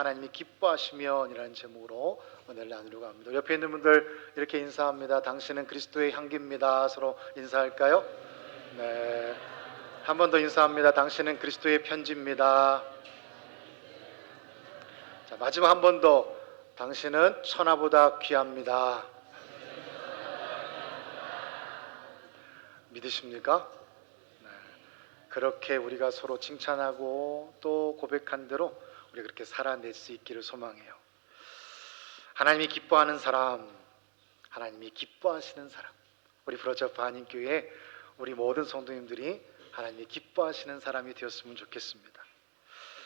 하나님이 기뻐하시면이라는 제목으로 은혜를 나누려고 합니다. 옆에 있는 분들 이렇게 인사합니다. 당신은 그리스도의 향기입니다. 서로 인사할까요? 네. 한 번 더 인사합니다. 당신은 그리스도의 편지입니다. 자, 마지막 한 번 더. 당신은 천하보다 귀합니다. 믿으십니까? 네. 그렇게 우리가 서로 칭찬하고 또 고백한 대로 우리가 그렇게 살아낼 수 있기를 소망해요. 하나님이 기뻐하는 사람, 하나님이 기뻐하시는 사람, 우리 브로처 반인교회 우리 모든 성도님들이 하나님이 기뻐하시는 사람이 되었으면 좋겠습니다.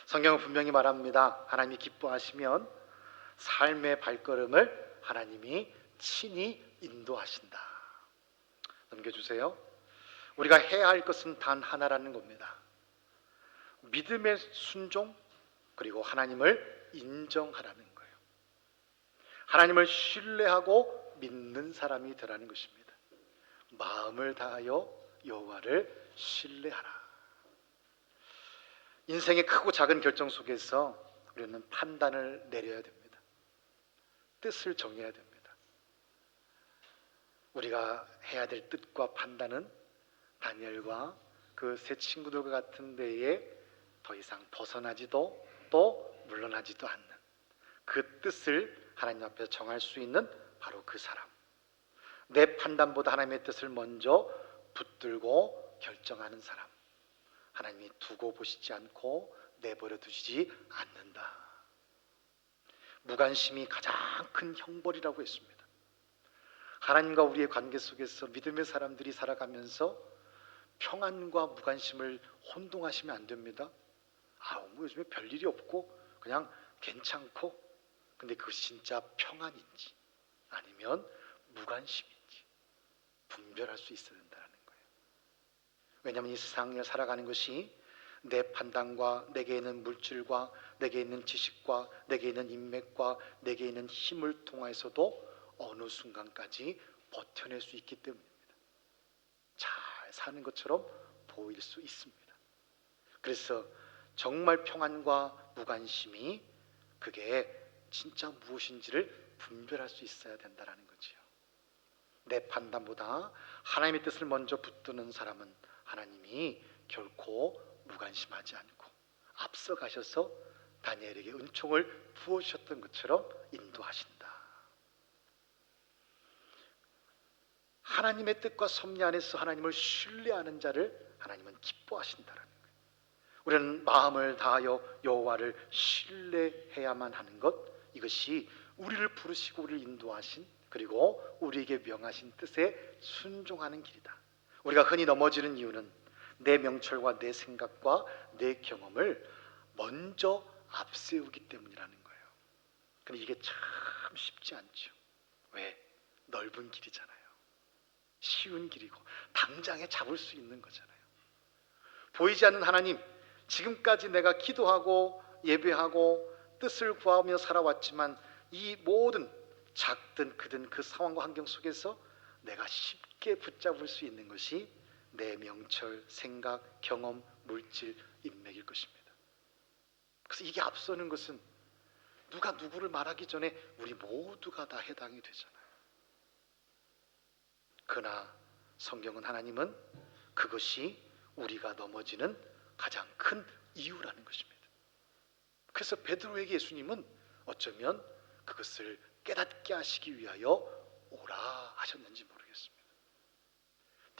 성경은 분명히 말합니다. 하나님이 기뻐하시면 삶의 발걸음을 하나님이 친히 인도하신다. 넘겨주세요. 우리가 해야 할 것은 단 하나라는 겁니다. 믿음의 순종, 그리고 하나님을 인정하라는 거예요. 하나님을 신뢰하고 믿는 사람이 되라는 것입니다. 마음을 다하여 여호와를 신뢰하라. 인생의 크고 작은 결정 속에서 우리는 판단을 내려야 됩니다. 뜻을 정해야 됩니다. 우리가 해야 될 뜻과 판단은 다니엘과 그 세 친구들과 같은 데에 더 이상 벗어나지도 또 물러나지도 않는 그 뜻을 하나님 앞에서 정할 수 있는 바로 그 사람. 내 판단보다 하나님의 뜻을 먼저 붙들고 결정하는 사람. 하나님이 두고 보시지 않고 내버려 두시지 않는다. 무관심이 가장 큰 형벌이라고 했습니다. 하나님과 우리의 관계 속에서 믿음의 사람들이 살아가면서 평안과 무관심을 혼동하시면 안 됩니다. 뭐 요즘에 별일이 없고 그냥 괜찮고, 근데 그것이 진짜 평안인지 아니면 무관심인지 분별할 수 있어야 된다는 거예요. 왜냐하면 이 세상을 살아가는 것이 내 판단과 내게 있는 물질과 내게 있는 지식과 내게 있는 인맥과 내게 있는 힘을 통해서도 어느 순간까지 버텨낼 수 있기 때문입니다. 잘 사는 것처럼 보일 수 있습니다. 그래서 정말 평안과 무관심이 그게 진짜 무엇인지를 분별할 수 있어야 된다는 거지요. 내 판단보다 하나님의 뜻을 먼저 붙드는 사람은 하나님이 결코 무관심하지 않고 앞서가셔서 다니엘에게 은총을 부어주셨던 것처럼 인도하신다. 하나님의 뜻과 섭리 안에서 하나님을 신뢰하는 자를 하나님은 기뻐하신다는 거예요. 우리는 마음을 다하여 여호와를 신뢰해야만 하는 것, 이것이 우리를 부르시고 우리를 인도하신, 그리고 우리에게 명하신 뜻에 순종하는 길이다. 우리가 흔히 넘어지는 이유는 내 명철과 내 생각과 내 경험을 먼저 앞세우기 때문이라는 거예요. 근데 이게 참 쉽지 않죠. 왜? 넓은 길이잖아요. 쉬운 길이고 당장에 잡을 수 있는 거잖아요. 보이지 않는 하나님, 지금까지 내가 기도하고 예배하고 뜻을 구하며 살아왔지만 이 모든 작든 크든 그 상황과 환경 속에서 내가 쉽게 붙잡을 수 있는 것이 내 명철, 생각, 경험, 물질, 인맥일 것입니다. 그래서 이게 앞서는 것은 누가 누구를 말하기 전에 우리 모두가 다 해당이 되잖아요. 그러나 성경은, 하나님은 그것이 우리가 넘어지는 가장 큰 이유라는 것입니다. 그래서 베드로에게 예수님은 어쩌면 그것을 깨닫게 하시기 위하여 오라 하셨는지 모르겠습니다.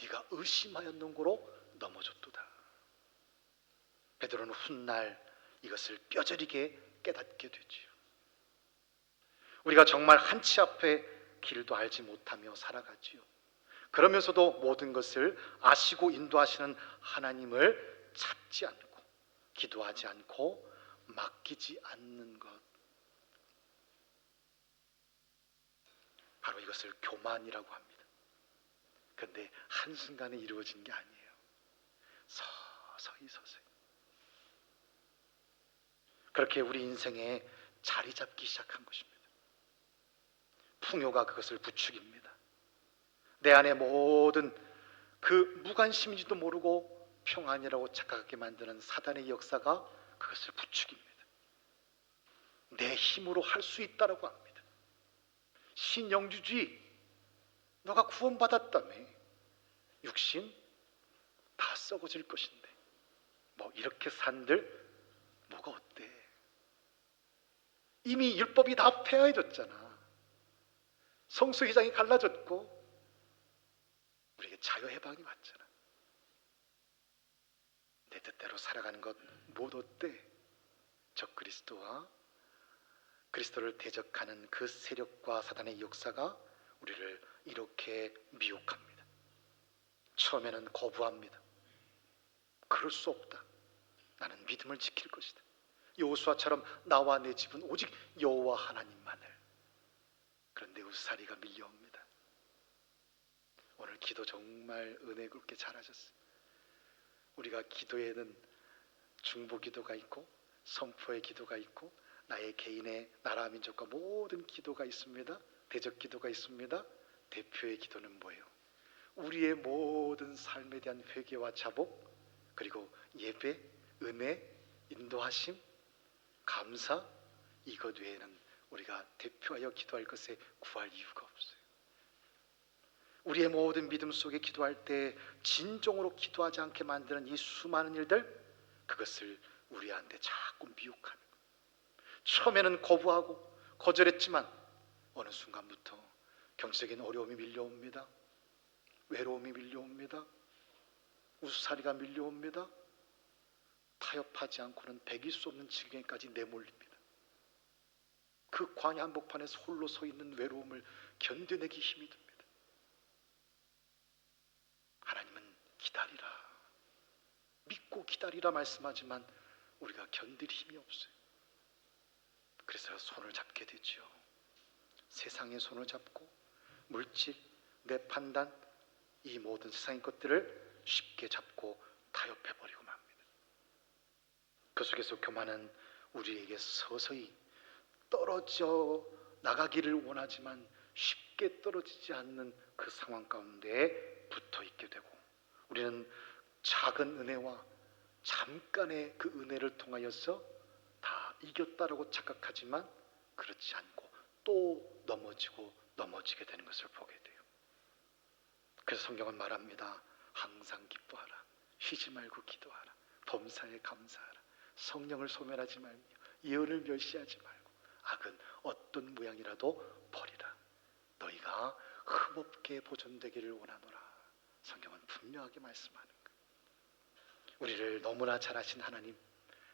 네가 의심하였는고로 넘어졌도다. 베드로는 훗날 이것을 뼈저리게 깨닫게 되지요. 우리가 정말 한치 앞에 길도 알지 못하며 살아가지요. 그러면서도 모든 것을 아시고 인도하시는 하나님을 찾지 않고 기도하지 않고 맡기지 않는 것, 바로 이것을 교만이라고 합니다. 그런데 한순간에 이루어진 게 아니에요. 서서히 그렇게 우리 인생에 자리 잡기 시작한 것입니다. 풍요가 그것을 부추깁니다. 내 안에 모든 그 무관심인지도 모르고 평안이라고 착각하게 만드는 사단의 역사가 그것을 부추깁니다. 내 힘으로 할 수 있다라고 합니다. 신영주지, 너가 구원받았다며. 육신 다 썩어질 것인데 뭐 이렇게 산들 뭐가 어때? 이미 율법이 다 폐하해졌잖아. 성소회장이 갈라졌고 우리에게 자유해방이 왔잖아. 내 뜻대로 살아가는 것 못 어때? 적그리스도와 그리스도를 대적하는 그 세력과 사단의 역사가 우리를 이렇게 미혹합니다. 처음에는 거부합니다. 그럴 수 없다. 나는 믿음을 지킬 것이다. 여호수아처럼 나와 내 집은 오직 여호와 하나님만을. 그런데 우사리가 밀려옵니다. 오늘 기도 정말 은혜롭게 잘하셨어요. 우리가 기도에는 중보 기도가 있고 선포의 기도가 있고 나의 개인의 나라 민족과 모든 기도가 있습니다. 대적 기도가 있습니다. 대표의 기도는 뭐예요? 우리의 모든 삶에 대한 회개와 자복, 그리고 예배, 은혜, 인도하심, 감사, 이것 외에는 우리가 대표하여 기도할 것에 구할 이유가 없어요. 우리의 모든 믿음 속에 기도할 때 진정으로 기도하지 않게 만드는 이 수많은 일들, 그것을 우리한테 자꾸 미혹하는 거예요. 처음에는 거부하고 거절했지만 어느 순간부터 경제적인 어려움이 밀려옵니다. 외로움이 밀려옵니다. 우수사리가 밀려옵니다. 타협하지 않고는 배길 수 없는 지경에까지 내몰립니다. 그 광야 한복판에서 홀로 서 있는 외로움을 견뎌내기 힘이 듭니다. 하나님은 기다리라, 믿고 기다리라 말씀하지만 우리가 견딜 힘이 없어요. 그래서 손을 잡게 되죠. 세상의 손을 잡고 물질, 내 판단, 이 모든 세상의 것들을 쉽게 잡고 타협해버리고 맙니다. 그 속에서 교만은 우리에게 서서히 떨어져 나가기를 원하지만 쉽게 떨어지지 않는 그 상황 가운데 붙어 있게 되고, 우리는 작은 은혜와 잠깐의 그 은혜를 통하여서 다 이겼다라고 착각하지만 그렇지 않고 또 넘어지게 되는 것을 보게 돼요. 그래서 성경은 말합니다. 항상 기뻐하라, 쉬지 말고 기도하라, 범사에 감사하라, 성령을 소멸하지 말며 예언을 멸시하지 말고 악은 어떤 모양이라도 버리라. 너희가 흠없게 보존되기를 원하노라. 성경은 분명하게 말씀하는 거예요. 우리를 너무나 잘 아신 하나님,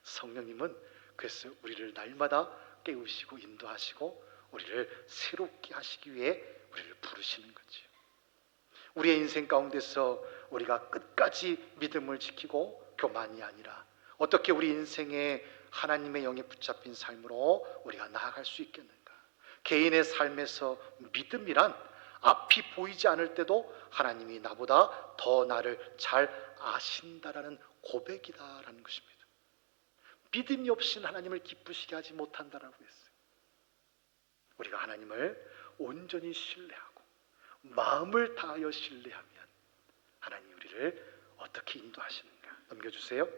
성령님은 그래서 우리를 날마다 깨우시고 인도하시고 우리를 새롭게 하시기 위해 우리를 부르시는 거죠. 우리의 인생 가운데서 우리가 끝까지 믿음을 지키고 교만이 아니라 어떻게 우리 인생에 하나님의 영에 붙잡힌 삶으로 우리가 나아갈 수 있겠는가? 개인의 삶에서 믿음이란 앞이 보이지 않을 때도 하나님이 나보다 더 나를 잘 아신다라는 고백이다라는 것입니다. 믿음이 없이는 하나님을 기쁘시게 하지 못한다라고 했어요. 우리가 하나님을 온전히 신뢰하고 마음을 다하여 신뢰하면 하나님 우리를 어떻게 인도하시는가? 넘겨주세요.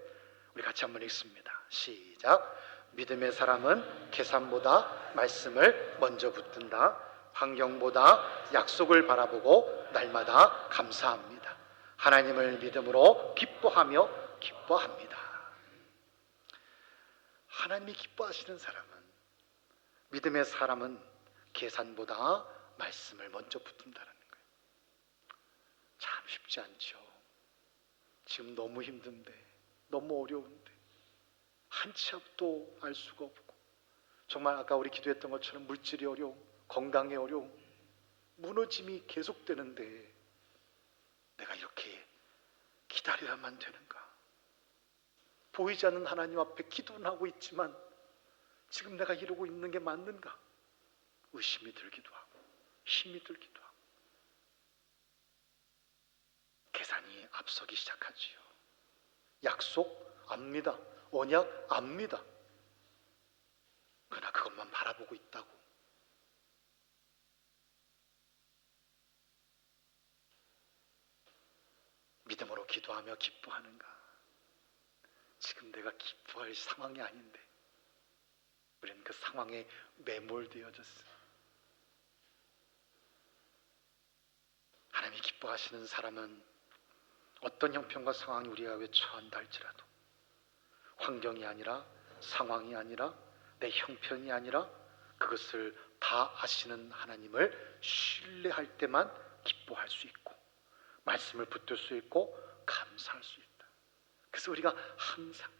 우리 같이 한번 읽습니다. 시작. 믿음의 사람은 계산보다 말씀을 먼저 붙든다. 환경보다 약속을 바라보고 날마다 감사합니다. 하나님을 믿음으로 기뻐합니다. 하나님이 기뻐하시는 사람은, 믿음의 사람은 계산보다 말씀을 먼저 붙든다는 거예요. 참 쉽지 않죠. 지금 너무 힘든데, 너무 어려운데, 한 치 앞도 알 수가 없고, 정말 아까 우리 기도했던 것처럼 물질의 어려움, 건강의 어려움, 무너짐이 계속되는데 내가 이렇게 기다려야만 되는가? 보이지 않는 하나님 앞에 기도는 하고 있지만 지금 내가 이러고 있는 게 맞는가? 의심이 들기도 하고 힘이 들기도 하고 계산이 앞서기 시작하지요. 약속 압니다. 언약 압니다. 그러나 그것만 바라보고 있다고. 믿음으로 기도하며 기뻐하는가? 지금 내가 기뻐할 상황이 아닌데 우리는 그 상황에 매몰되어졌어요. 하나님이 기뻐하시는 사람은 어떤 형편과 상황이 우리가 왜 처한다 할지라도 환경이 아니라 상황이 아니라 내 형편이 아니라 그것을 다 아시는 하나님을 신뢰할 때만 기뻐할 수 있고 말씀을 붙들 수 있고 감사할 수 있다. 그래서 우리가 항상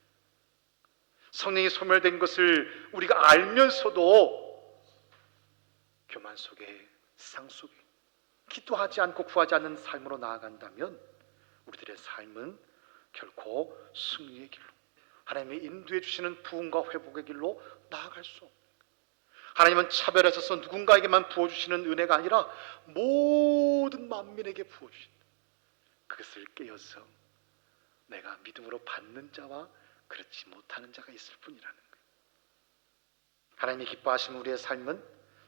성령이 소멸된 것을 우리가 알면서도 교만 속에 세상 속에 기도하지 않고 구하지 않는 삶으로 나아간다면 우리들의 삶은 결코 승리의 길로 하나님이 인도해 주시는 부흥과 회복의 길로 나아갈 수 없습니다. 하나님은 차별하셔서 누군가에게만 부어주시는 은혜가 아니라 모든 만민에게 부어주신다. 그것을 깨어서 내가 믿음으로 받는 자와 그렇지 못하는 자가 있을 뿐이라는 거예요. 하나님이 기뻐하시는 우리의 삶은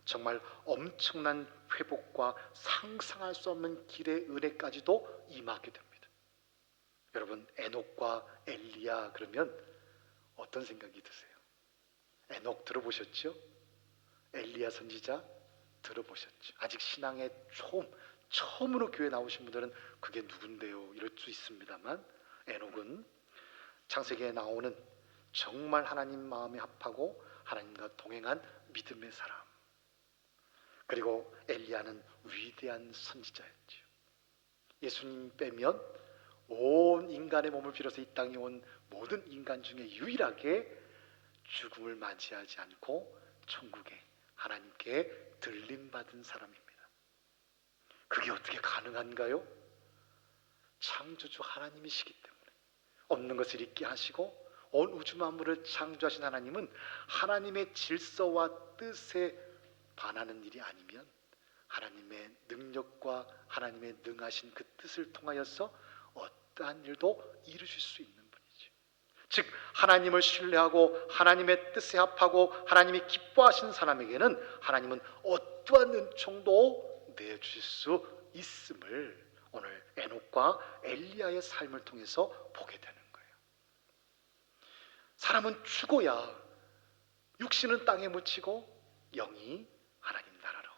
정말 엄청난 회복과 상상할 수 없는 길의 은혜까지도 임하게 됩니다. 여러분, 에녹과 엘리야 그러면 어떤 생각이 드세요? 에녹 들어보셨죠? 엘리야 선지자 들어보셨죠? 아직 신앙의 처음으로 교회 나오신 분들은 그게 누군데요? 이럴 수 있습니다만 에녹은 창세기에 나오는 정말 하나님 마음에 합하고 하나님과 동행한 믿음의 사람. 그리고 엘리야는 위대한 선지자였죠. 예수님 빼면 온 인간의 몸을 빌어서 이 땅에 온 모든 인간 중에 유일하게 죽음을 맞이하지 않고 천국에 하나님께 들림받은 사람입니다. 그게 어떻게 가능한가요? 창조주 하나님이시기 때문에 없는 것을 있게 하시고 온 우주 만물을 창조하신 하나님은 하나님의 질서와 뜻에 반하는 일이 아니면 하나님의 능력과 하나님의 능하신 그 뜻을 통하여서 어떠한 일도 이루실 수 있는 분이죠. 즉 하나님을 신뢰하고 하나님의 뜻에 합하고 하나님이 기뻐하시는 사람에게는 하나님은 어떠한 은총도 내주실 수 있음을 오늘 에녹과 엘리야의 삶을 통해서 보게 되는 거예요. 사람은 죽어야 육신은 땅에 묻히고 영이 하나님 나라로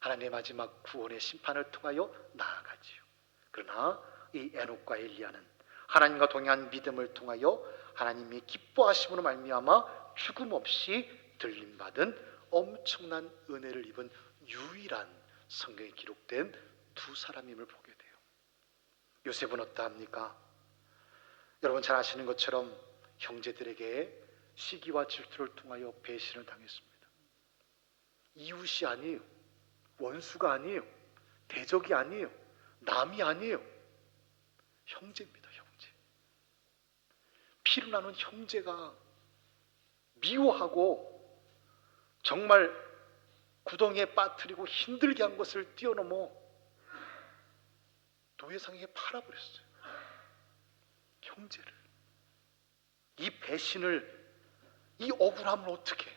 하나님의 마지막 구원의 심판을 통하여 나아가지요. 그러나 이 에녹과 엘리야는 하나님과 동행한 믿음을 통하여 하나님이 기뻐하심으로 말미암아 죽음 없이 들림받은 엄청난 은혜를 입은 유일한 성경에 기록된 두 사람임을 보게 돼요. 요셉은 어떠합니까? 여러분 잘 아시는 것처럼 형제들에게 시기와 질투를 통하여 배신을 당했습니다. 이웃이 아니에요. 원수가 아니에요. 대적이 아니에요. 남이 아니에요. 형제입니다. 형제. 피를 나눈 형제가 미워하고 정말 구덩이에 빠뜨리고 힘들게 한 것을 뛰어넘어 노예상에게 팔아버렸어요. 형제를. 이 배신을, 이 억울함을 어떻게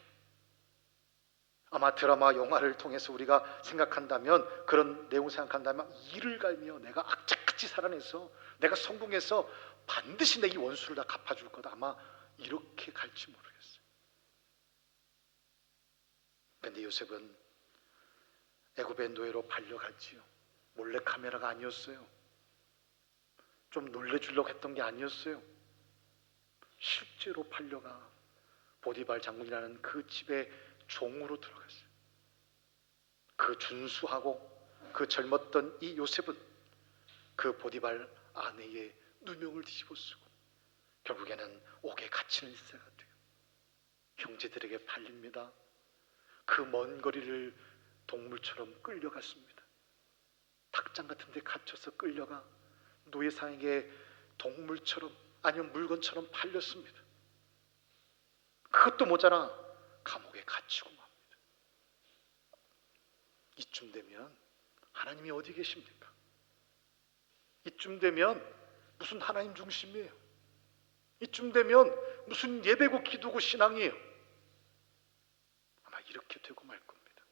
아마 드라마 영화를 통해서 우리가 생각한다면 그런 내용을 생각한다면 이를 갈며 내가 악착같이 살아내서 내가 성공해서 반드시 내 이 원수를 다 갚아줄 거다 아마 이렇게 갈지 모르겠어요. 그런데 요셉은 애굽의 노예로 팔려갔지요. 몰래 카메라가 아니었어요. 좀 놀래주려고 했던 게 아니었어요. 실제로 팔려가 보디발 장군이라는 그 집에 종으로 들어갔어요. 그 준수하고 그 젊었던 이 요셉은 그 보디발 아내의 누명을 뒤집어 쓰고 결국에는 옥에 갇히는 인생가 돼요. 형제들에게 팔립니다. 그 먼 거리를 동물처럼 끌려갔습니다. 닭장 같은 데 갇혀서 끌려가 노예상에게 동물처럼 아니면 물건처럼 팔렸습니다. 그것도 모자라 감옥에 갇히고 맙니다. 이쯤 되면 하나님이 어디 계십니까? 이쯤 되면 무슨 하나님 중심이에요? 이쯤 되면 무슨 예배고 기도고 신앙이에요? 아마 이렇게 되고 말 겁니다.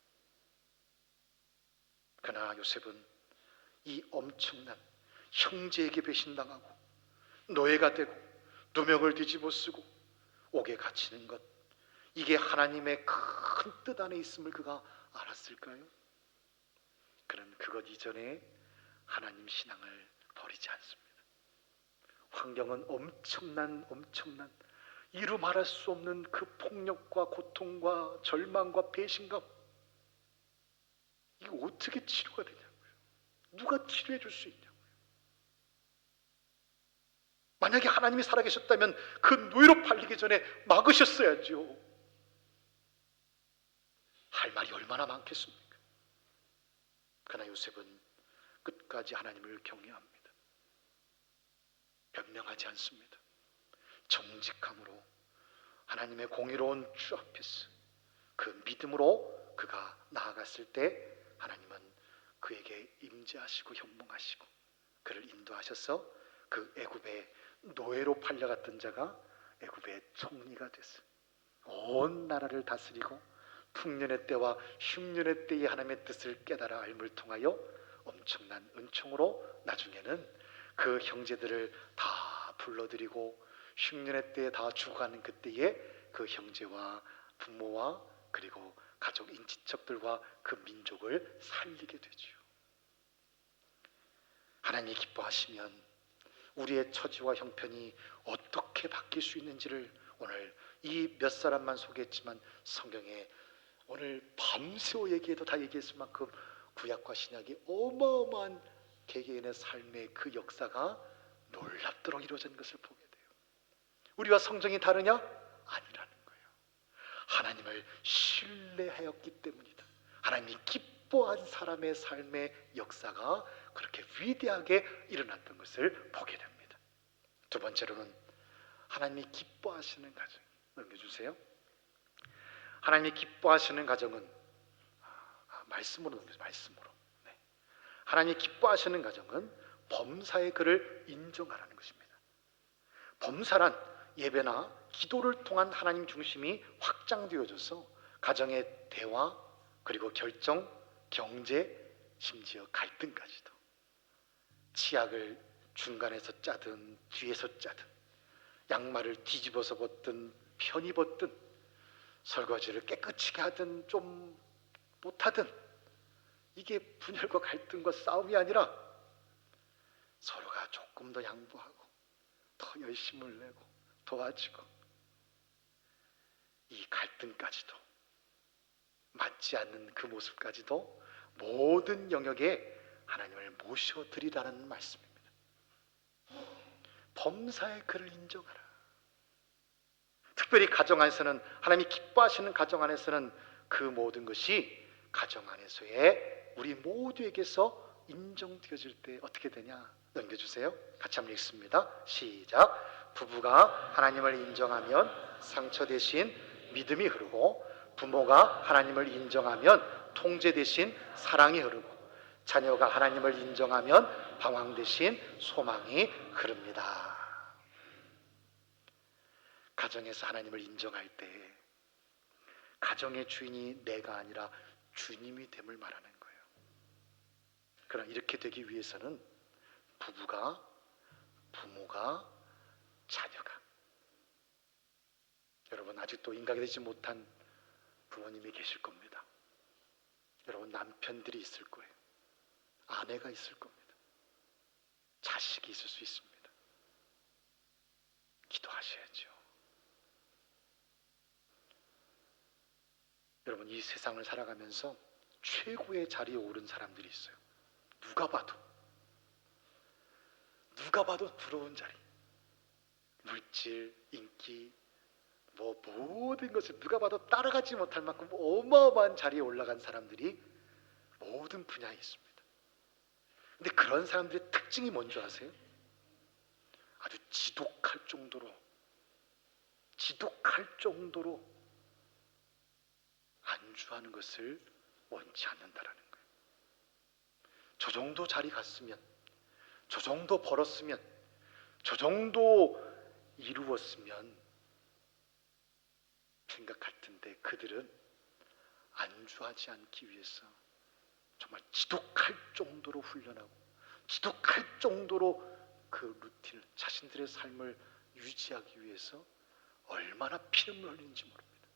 그러나 요셉은 이 엄청난 형제에게 배신당하고 노예가 되고 누명을 뒤집어 쓰고 옥에 갇히는 것, 이게 하나님의 큰 뜻 안에 있음을 그가 알았을까요? 그는 그것 이전에 하나님 신앙을 버리지 않습니다. 환경은 엄청난 이루 말할 수 없는 그 폭력과 고통과 절망과 배신감, 이게 어떻게 치료가 되냐고요. 누가 치료해 줄 수 있냐고요. 만약에 하나님이 살아계셨다면 그 노예로 팔리기 전에 막으셨어야죠. 할 말이 얼마나 많겠습니까? 그러나 요셉은 끝까지 하나님을 경외합니다. 변명하지 않습니다. 정직함으로 하나님의 공의로운 주 앞에서 그 믿음으로 그가 나아갔을 때 하나님은 그에게 임재하시고 현몽하시고 그를 인도하셔서 그 애굽의 노예로 팔려갔던 자가 애굽의 총리가 됐어요. 온 나라를 다스리고 풍년의 때와 흉년의 때의 하나님의 뜻을 깨달아 알물 통하여 엄청난 은총으로 나중에는 그 형제들을 다 불러들이고 흉년의 때에 다 죽어가는 그때에 그 형제와 부모와 그리고 가족 인친척들과 그 민족을 살리게 되죠. 하나님이 기뻐하시면 우리의 처지와 형편이 어떻게 바뀔 수 있는지를 오늘 이 몇 사람만 소개했지만 성경에 오늘 밤새워 얘기해도 다 얘기했을 만큼 구약과 신약이 어마어마한 개개인의 삶의 그 역사가 놀랍도록 이루어진 것을 보게 돼요. 우리와 성정이 다르냐? 아니라는 거예요. 하나님을 신뢰하였기 때문이다. 하나님이 기뻐한 사람의 삶의 역사가 그렇게 위대하게 일어났던 것을 보게 됩니다. 두 번째로는 하나님이 기뻐하시는 가정. 넘겨주세요. 하나님이 기뻐하시는 가정은 말씀으로 넘겨주세요. 말씀으로. 네. 하나님이 기뻐하시는 가정은 범사의 그를 인정하라는 것입니다. 범사란 예배나 기도를 통한 하나님 중심이 확장되어져서 가정의 대화 그리고 결정, 경제, 심지어 갈등까지도 치약을 중간에서 짜든 뒤에서 짜든 양말을 뒤집어서 벗든 편히 벗든 설거지를 깨끗이 하든 좀 못하든 이게 분열과 갈등과 싸움이 아니라 서로가 조금 더 양보하고 더 열심을 내고 도와주고 이 갈등까지도 맞지 않는 그 모습까지도 모든 영역에 하나님을 모셔드리라는 말씀입니다. 범사의 그를 인정하라. 특별히 가정 안에서는 하나님이 기뻐하시는 가정 안에서는 그 모든 것이 가정 안에서의 우리 모두에게서 인정되어질 때 어떻게 되냐? 넘겨주세요. 같이 한번 읽습니다. 시작. 부부가 하나님을 인정하면 상처 대신 믿음이 흐르고 부모가 하나님을 인정하면 통제 대신 사랑이 흐르고 자녀가 하나님을 인정하면 방황 대신 소망이 흐릅니다. 가정에서 하나님을 인정할 때 가정의 주인이 내가 아니라 주님이 됨을 말하는 거예요. 그러나 이렇게 되기 위해서는 부부가, 부모가, 자녀가, 여러분 아직도 인간이 되지 못한 부모님이 계실 겁니다. 여러분 남편들이 있을 거예요. 아내가 있을 겁니다. 자식이 있을 수 있습니다. 기도하셔야죠. 여러분 이 세상을 살아가면서 최고의 자리에 오른 사람들이 있어요. 누가 봐도 부러운 자리. 물질, 인기, 모든 것을 누가 봐도 따라가지 못할 만큼 어마어마한 자리에 올라간 사람들이 모든 분야에 있습니다. 근데 그런 사람들의 특징이 뭔지 아세요? 아주 지독할 정도로 안주하는 것을 원치 않는다라는 거예요. 저 정도 자리 갔으면, 저 정도 벌었으면, 저 정도 이루었으면 생각할 텐데 그들은 안주하지 않기 위해서 정말 지독할 정도로 훈련하고 지독할 정도로 그 루틴을 자신들의 삶을 유지하기 위해서 얼마나 피눈물 흘리는지 모릅니다.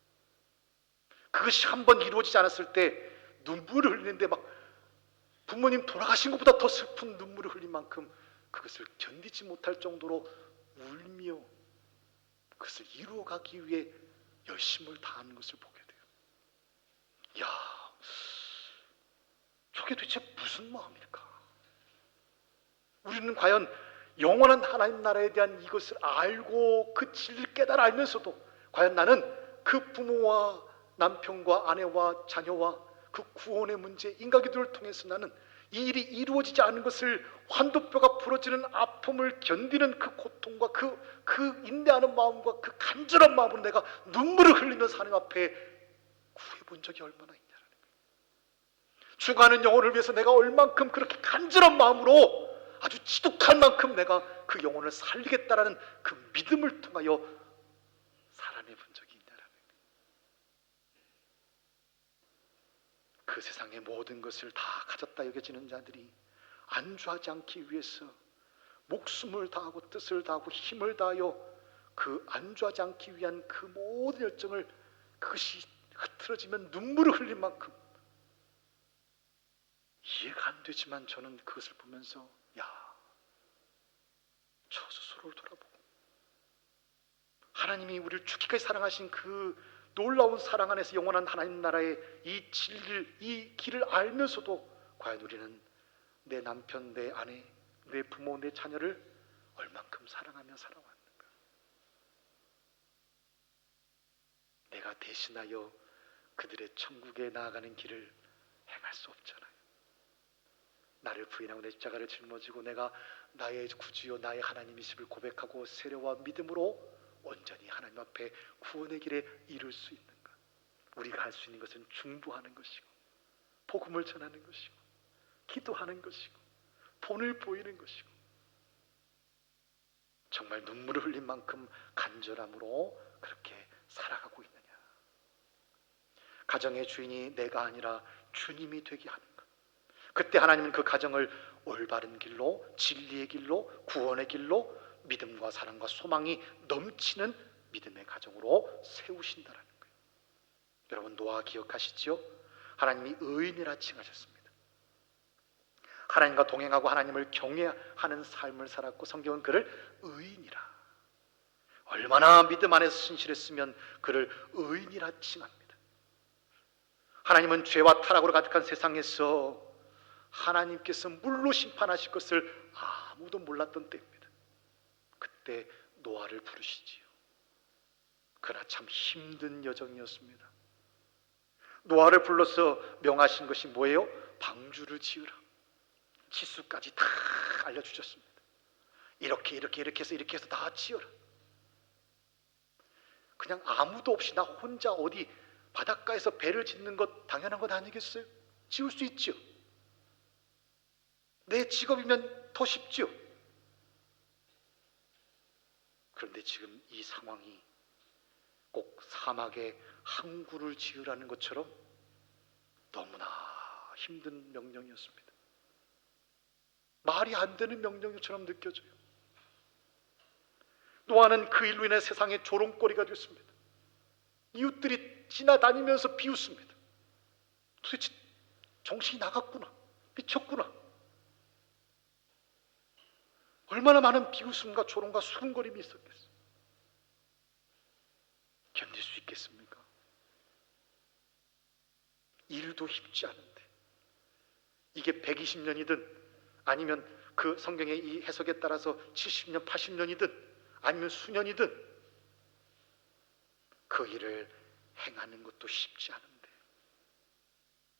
그것이 한번 이루어지지 않았을 때 눈물을 흘리는데 막 부모님 돌아가신 것보다 더 슬픈 눈물을 흘린 만큼 그것을 견디지 못할 정도로 울며 그것을 이루어가기 위해 열심을 다하는 것을 보게 돼요. 야, 저게 도대체 무슨 마음일까? 우리는 과연 영원한 하나님 나라에 대한 이것을 알고 그 진리를 깨달아 알면서도 과연 나는 그 부모와 남편과 아내와 자녀와 그 구원의 문제, 인과기도를 통해서 나는 이 일이 이루어지지 않은 것을 환도뼈가 부러지는 아픔을 견디는 그 고통과 그 인내하는 마음과 그 간절한 마음으로 내가 눈물을 흘리면서 하나님 앞에 구해본 적이 얼마나 있냐는 거예요. 죽어가는 영혼을 위해서 내가 얼만큼 그렇게 간절한 마음으로 아주 지독할 만큼 내가 그 영혼을 살리겠다라는 그 믿음을 통하여 살아내 본 적이 있냐는 거예요. 그 세상의 모든 것을 다 가졌다 여겨지는 자들이 안주하지 않기 위해서 목숨을 다하고 뜻을 다하고 힘을 다하여 그 안주하지 않기 위한 그 모든 열정을 그것이 흐트러지면 눈물을 흘린 만큼 이해가 안 되지만 저는 그것을 보면서 저 스스로를 돌아보고 하나님이 우리를 죽기까지 사랑하신 그 놀라운 사랑 안에서 영원한 하나님 나라의 이 진리를, 이 길을 알면서도 과연 우리는 내 남편, 내 아내, 내 부모, 내 자녀를 얼만큼 사랑하며 살아왔는가? 내가 대신하여 그들의 천국에 나아가는 길을 행할 수 없잖아요. 나를 부인하고 내 십자가를 짊어지고 내가 나의 구주요 나의 하나님이심을 고백하고 세례와 믿음으로 온전히 하나님 앞에 구원의 길에 이룰 수 있는가? 우리가 할 수 있는 것은 중보하는 것이고 복음을 전하는 것이고 기도하는 것이고 본을 보이는 것이고 정말 눈물을 흘린 만큼 간절함으로 그렇게 살아가고 있느냐? 가정의 주인이 내가 아니라 주님이 되게 하는 것. 그때 하나님은 그 가정을 올바른 길로, 진리의 길로, 구원의 길로 믿음과 사랑과 소망이 넘치는 믿음의 가정으로 세우신다라는 거예요. 여러분 노아 기억하시죠? 하나님이 의인이라 칭하셨습니다. 하나님과 동행하고 하나님을 경외하는 삶을 살았고 성경은 그를 의인이라, 얼마나 믿음 안에서 신실했으면 그를 의인이라 칭합니다. 하나님은 죄와 타락으로 가득한 세상에서 하나님께서 물로 심판하실 것을 아무도 몰랐던 때입니다. 그때 노아를 부르시지요. 그러나 참 힘든 여정이었습니다. 노아를 불러서 명하신 것이 뭐예요? 방주를 지으라. 치수까지 다 알려주셨습니다. 이렇게 해서 다 지어라. 그냥 아무도 없이 나 혼자 어디 바닷가에서 배를 짓는 것 당연한 것 아니겠어요? 지을 수 있죠. 내 직업이면 더 쉽죠. 그런데 지금 이 상황이 꼭 사막에 항구를 지으라는 것처럼 너무나 힘든 명령이었습니다. 말이 안 되는 명령처럼 느껴져요. 노아는 그 일로 인해 세상의 조롱거리가 됐습니다. 이웃들이 지나다니면서 비웃습니다. 도대체 정신이 나갔구나, 미쳤구나. 얼마나 많은 비웃음과 조롱과 수군거림이 있었겠어요. 견딜 수 있겠습니까? 일도 쉽지 않은데 이게 120년이든 아니면 그 성경의 이 해석에 따라서 70년, 80년이든 아니면 수년이든 그 일을 행하는 것도 쉽지 않은데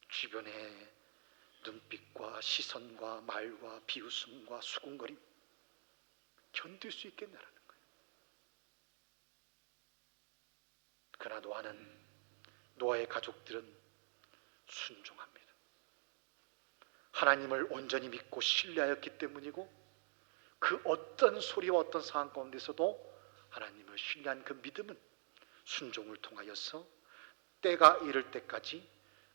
주변의 눈빛과 시선과 말과 비웃음과 수군거림 견딜 수 있겠냐라는 거예요. 그러나 노아의 가족들은 순종합니다. 하나님을 온전히 믿고 신뢰하였기 때문이고 그 어떤 소리와 어떤 상황 가운데서도 하나님을 신뢰한 그 믿음은 순종을 통하여서 때가 이를 때까지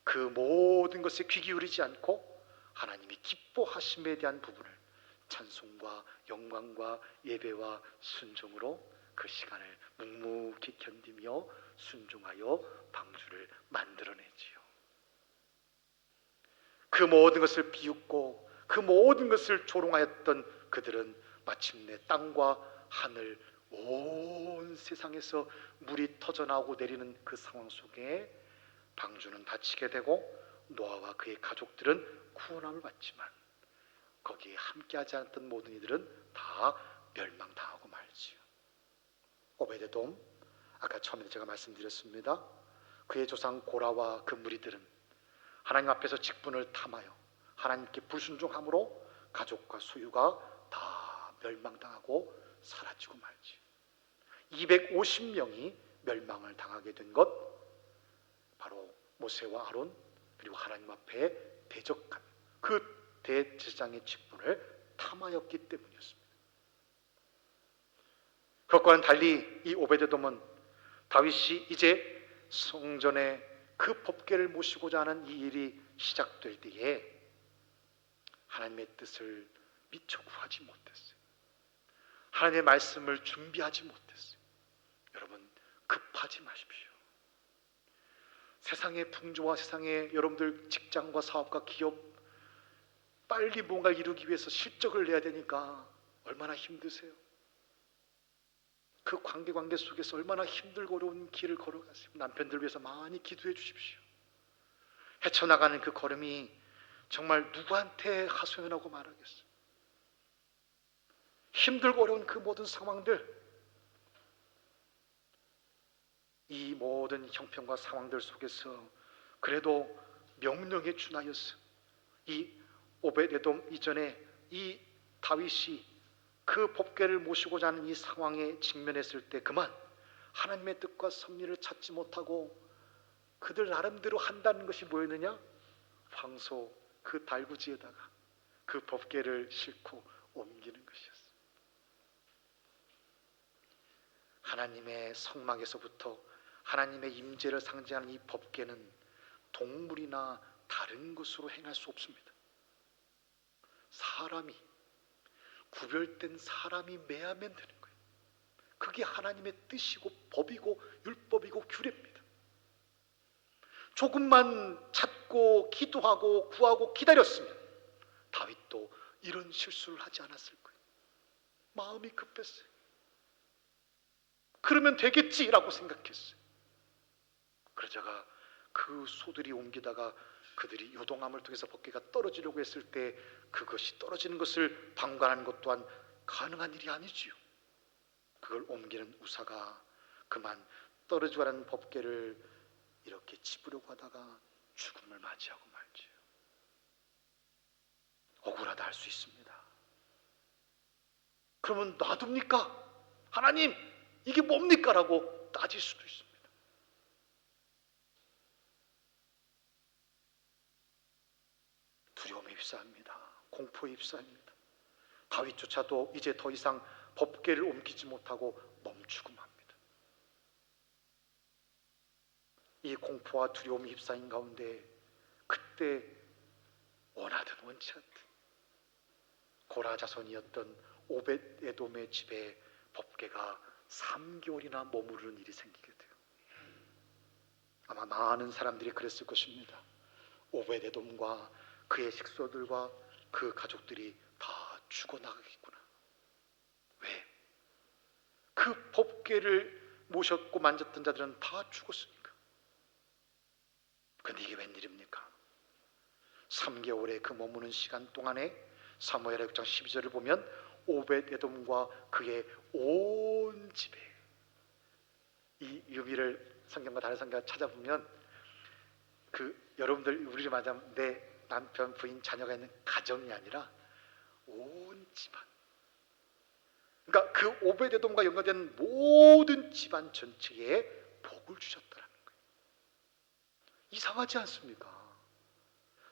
그 모든 것에 귀 기울이지 않고 하나님이 기뻐하심에 대한 부분을 찬송과 영광과 예배와 순종으로 그 시간을 묵묵히 견디며 순종하여 방주를 만들어내지요. 그 모든 것을 비웃고 그 모든 것을 조롱하였던 그들은 마침내 땅과 하늘 온 세상에서 물이 터져나오고 내리는 그 상황 속에 방주는 닫히게 되고 노아와 그의 가족들은 구원함을 받지만 거기에 함께하지 않았던 모든 이들은 다 멸망당하고 말지요. 오베데돔, 아까 처음에 제가 말씀드렸습니다. 그의 조상 고라와 그 무리들은 하나님 앞에서 직분을 탐하여 하나님께 불순종함으로 가족과 소유가 다 멸망당하고 사라지고 말지. 250명이 멸망을 당하게 된 것, 바로 모세와 아론 그리고 하나님 앞에 대적한 그 대제사장의 직분을 탐하였기 때문이었습니다. 그것과는 달리 이 오베데돔은 다윗이 이제 성전에 그 법궤를 모시고자 하는 이 일이 시작될 때에 하나님의 뜻을 미처 구하지 못했어요. 하나님의 말씀을 준비하지 못했어요. 여러분, 급하지 마십시오. 세상의 풍조와 세상의 여러분들 직장과 사업과 기업 빨리 뭔가를 이루기 위해서 실적을 내야 되니까 얼마나 힘드세요? 그 관계 속에서 얼마나 힘들고 어려운 길을 걸어가세요. 남편들 위해서 많이 기도해 주십시오. 헤쳐나가는 그 걸음이 정말 누구한테 하소연하고 말하겠어요. 힘들고 어려운 그 모든 상황들, 이 모든 형편과 상황들 속에서 그래도 명령에 준하여서 이 오베데돔 이전에 이 다윗이 그 법궤를 모시고자 하는 이 상황에 직면했을 때 그만 하나님의 뜻과 섭리를 찾지 못하고 그들 나름대로 한다는 것이 뭐였느냐? 황소 그 달구지에다가 그 법궤를 싣고 옮기는 것이었어요. 하나님의 성막에서부터 하나님의 임재를 상징하는 이 법궤는 동물이나 다른 것으로 행할 수 없습니다. 사람이, 구별된 사람이 매야면 되는 거예요. 그게 하나님의 뜻이고 법이고 율법이고 규례입니다. 조금만 찾고 기도하고 구하고 기다렸으면 다윗도 이런 실수를 하지 않았을 거예요. 마음이 급했어요. 그러면 되겠지라고 생각했어요. 그러다가 그 소들이 옮기다가 그들이 요동함을 통해서 법궤가 떨어지려고 했을 때 그것이 떨어지는 것을 방관하는 것 또한 가능한 일이 아니지요. 그걸 옮기는 우사가 그만 떨어지고 가는 법궤를 이렇게 짚으려고 하다가 죽음을 맞이하고 말지요. 억울하다 할 수 있습니다. 그러면 놔둡니까? 하나님 이게 뭡니까? 라고 따질 수도 있습니다. 두려움에 휩싸입니다. 공포에 휩싸입니다. 다윗조차도 이제 더 이상 법궤를 옮기지 못하고 멈추고 맙니다. 이 공포와 두려움이 휩싸인 가운데 그때 원하든 원치 않든 고라 자손이었던 오벳에돔의 집에 법궤가 3개월이나 머무르는 일이 생기게 돼요. 아마 많은 사람들이 그랬을 것입니다. 오벳에돔과 그의 식소들과 그 가족들이 다 죽어나가겠구나. 왜? 그 법궤를 모셨고 만졌던 자들은 다 죽었으니까. 근데 이게 웬일입니까? 3개월의 그 머무는 시간 동안에 사무엘하 6장 12절을 보면 오벳에돔과 그의 온 집에, 이 유비를 성경과 다른 성경을 찾아보면 그 여러분들 우리를 말하자면 내 남편, 부인, 자녀가 있는 가정이 아니라 온 집안, 그러니까 그 오벳에돔과 연관된 모든 집안 전체에 복을 주셨다는 거예요. 이상하지 않습니까?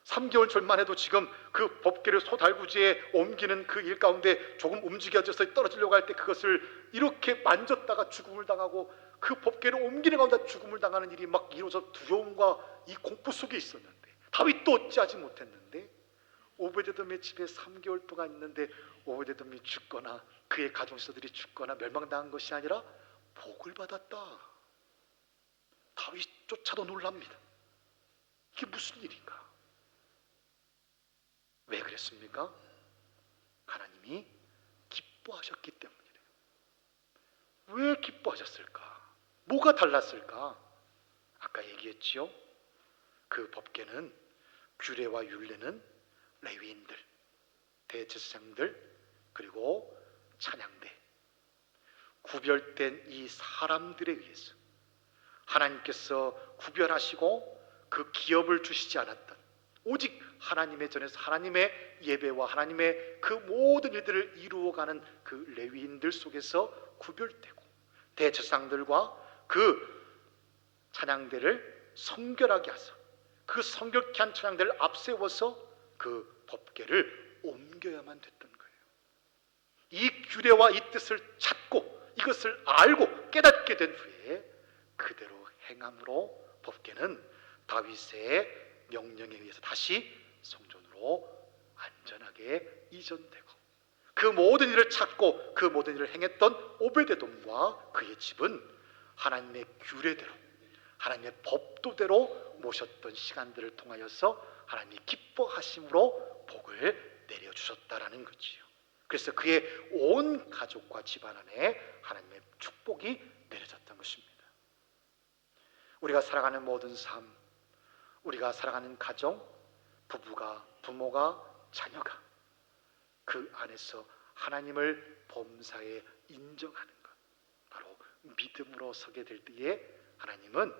3개월 전만 해도 지금 그 법궤를 소달구지에 옮기는 그 일 가운데 조금 움직여져서 떨어지려고 할 때 그것을 이렇게 만졌다가 죽음을 당하고 그 법궤를 옮기는 가운데 죽음을 당하는 일이 막 이루어져 두려움과 이 공포 속에 있었는데 다윗도 어찌하지 못했는데 오베데돔의 집에 3개월 동안 있는데 오베데돔이 죽거나 그의 가족들이 죽거나 멸망당한 것이 아니라 복을 받았다. 다윗조차도 놀랍니다. 이게 무슨 일인가? 왜 그랬습니까? 하나님이 기뻐하셨기 때문이래요. 왜 기뻐하셨을까? 뭐가 달랐을까? 아까 얘기했지요. 그 법궤는, 규례와 율례는 레위인들, 대제사장들, 그리고 찬양대, 구별된 이 사람들에 의해서 하나님께서 구별하시고 그 기업을 주시지 않았던, 오직 하나님의 전에서 하나님의 예배와 하나님의 그 모든 일들을 이루어가는 그 레위인들 속에서 구별되고, 대제사장들과 그 찬양대를 성결하게 하사 그 성결케 한 찬양대를 앞세워서 그 법궤를 옮겨야만 됐던 거예요. 이 규례와 이 뜻을 찾고 이것을 알고 깨닫게 된 후에 그대로 행함으로 법궤는 다윗의 명령에 의해서 다시 성전으로 안전하게 이전되고, 그 모든 일을 찾고 그 모든 일을 행했던 오베데돔과 그의 집은 하나님의 규례대로, 하나님의 법도대로 모셨던 시간들을 통하여서 하나님이 기뻐하심으로 복을 내려주셨다라는 거지요. 그래서 그의 온 가족과 집안 안에 하나님의 축복이 내려졌던 것입니다. 우리가 살아가는 모든 삶, 우리가 살아가는 가정, 부부가, 부모가, 자녀가 그 안에서 하나님을 범사에 인정하는 것, 바로 믿음으로 서게 될 때에 하나님은